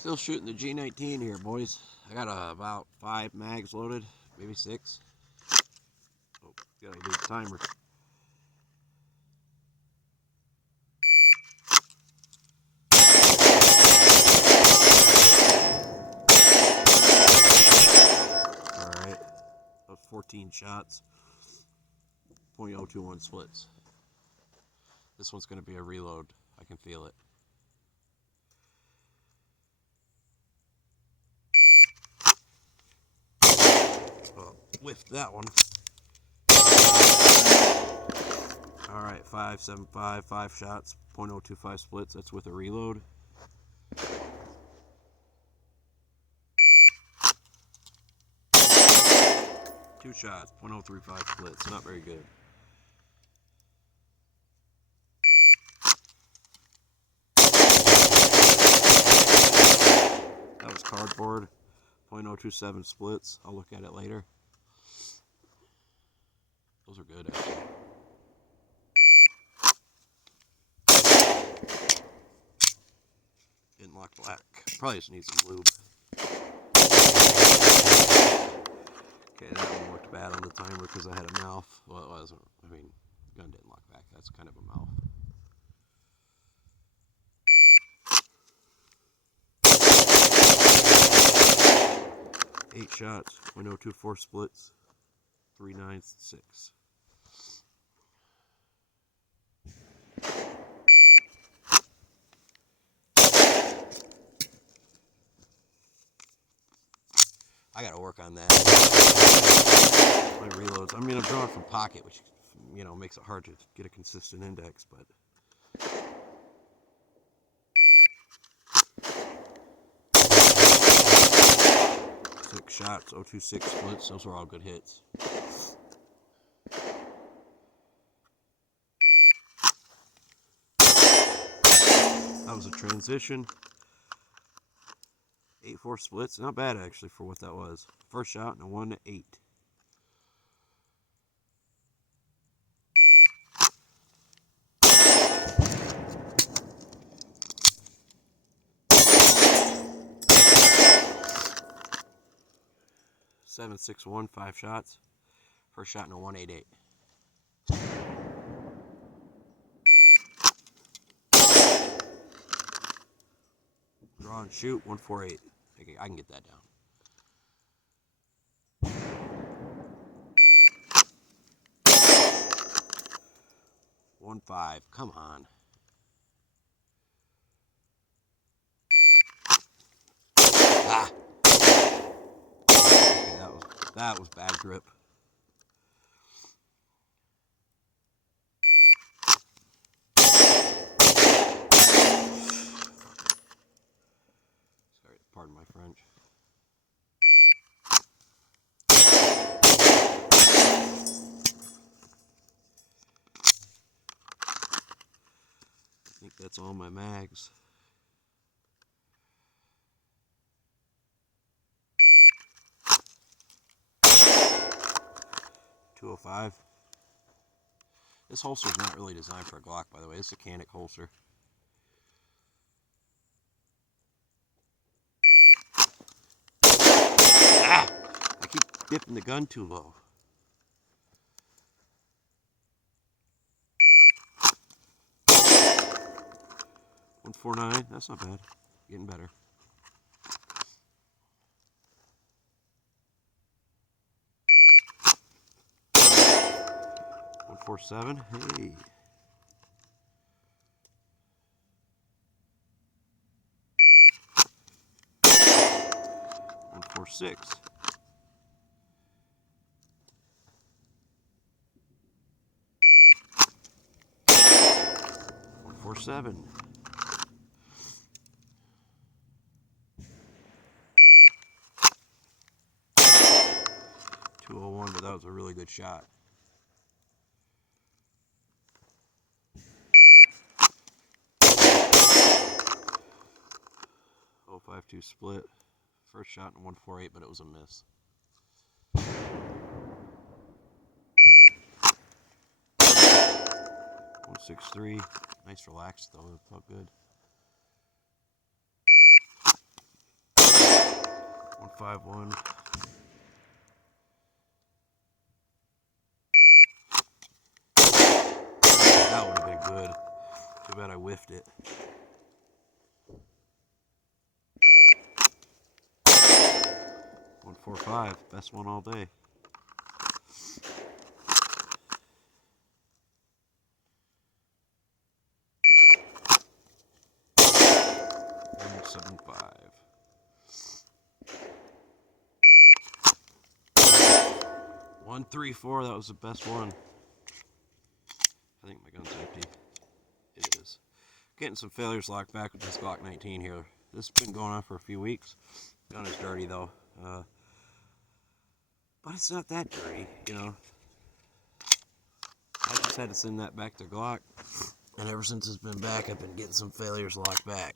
Still shooting the G19 here, boys. I got about 5 mags loaded, maybe 6. Oh, gotta do the timer. Alright, that was 14 shots, .021 splits. This one's gonna be a reload. I can feel it. Well, whiffed that one. Alright, 5.75, 5 shots, .025 splits. That's with a reload. Two shots, .035 splits. Not very good. That was cardboard, .027 splits. I'll look at it later. Those are good, actually. Didn't lock black. Probably just need some lube. Okay, that one looked bad on the timer because I had a mouth. Well, it wasn't. I mean, gun didn't lock back. That's kind of a mouth. Eight shots, .024 splits, 3.96. I gotta work on that. My reloads. I mean, I'm drawing from pocket, which, you know, makes it hard to get a consistent index, but. 6 shots, .026 splits. Those were all good hits. That was a transition. 8.4 splits. Not bad, actually, for what that was. First shot and a 1-8. .761, 5 shots. First shot and a 1.88. Draw and shoot, 1.48. I can get that down. .15. Come on. Ah. Okay, that was bad grip. Sorry, pardon my French. I think that's all my mags. .205. This holster is not really designed for a Glock, by the way. It's a Canic holster. Ah! I keep dipping the gun too low. .149. That's not bad. Getting better. .147. Hey. .146. .147. .201, but that was a really good shot. .052 split. First shot in 1.48, but it was a miss. .163. Nice relaxed though. It felt good. 151. That would have been good. Too bad I whiffed it. 145, best one all day. 175. 134, that was the best one. I think my gun's empty. It is. Getting some failures locked back with this Glock 19 here. This has been going on for a few weeks. Gun is dirty though. But it's not that dirty, you know. I just had to send that back to Glock. And ever since it's been back, I've been getting some failures locked back.